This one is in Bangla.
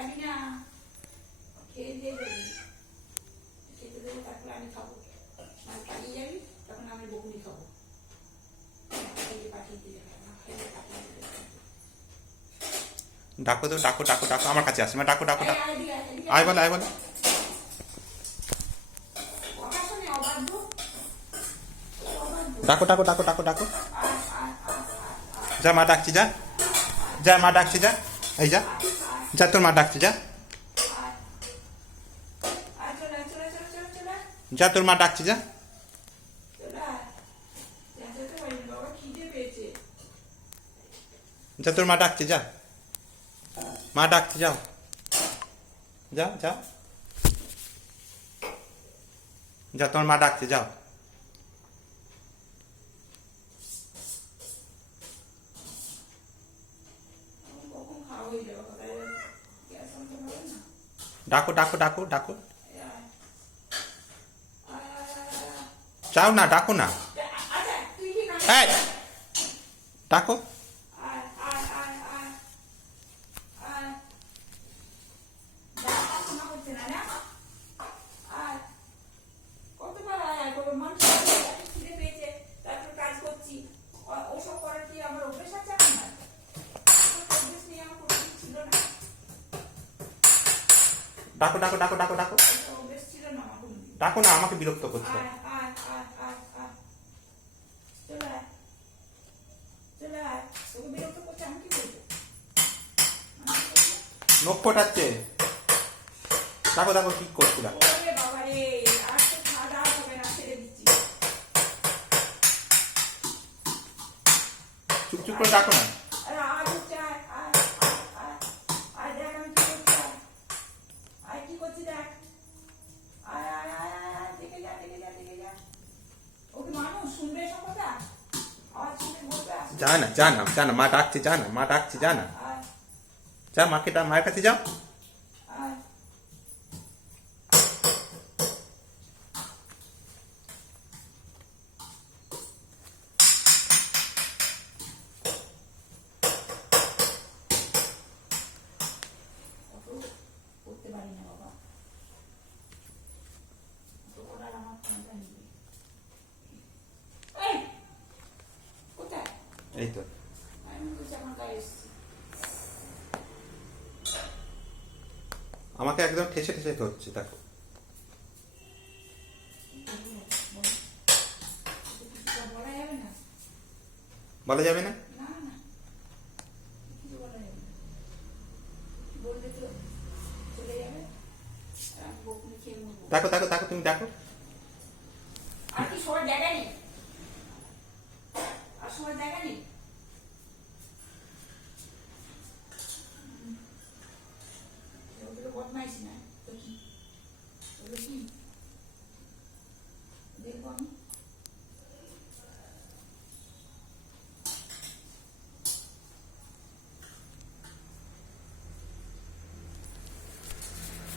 যাবি না, খেয়ে দিয়ে যাবি, খেতে দেবো, তারপরে আমি খাবো। মানে পালিয়ে যাবি, তখন আমি বকুনি খাবো। পাঠিয়ে দিলে ডাকো তো, ডাকো ডাকো ডাকো, আমার কাছে আসে, ডাকো ডাকো ডাকো, আয় বলে, আয় বলে। ডাকো ডাকো ডাকো ডাকো ডাকো, যা মা ডাকছি, যা যা, মা ডাকছি, যা, এই যা যা, তোর মা ডাকছি, যা যা, তোর মা ডাকছি, যা যা, তোর মা ডাকছি, যা, মা ডাকছি, যাও, যা যা যা, তোর মা ডাকছে, যাও। ডাকো ডাকো ডাকো ডাকো, চাও না, ডাকো না, এই ডাকো। ডাকো ডাকো ডাকো ডাকো ডাকো, ডাকো না, আমাকে বিরক্ত করছো। নখ ফোটাচ্ছে, ডাকো ডাকো, কি করছো, ডাকো। চুপ চুপ করে ডাকো না। যা না, যা না, যা না, মা ডাকছে, যা না, মা ডাকছে, যা না, যা, মাকে মায়ের কাছে যাও। এই তো আমাকে একদম ঠেসে ঠেসে ধরছে, দেখো। বলা যাবে না, দেখো দেখো দেখো, তুমি দেখো।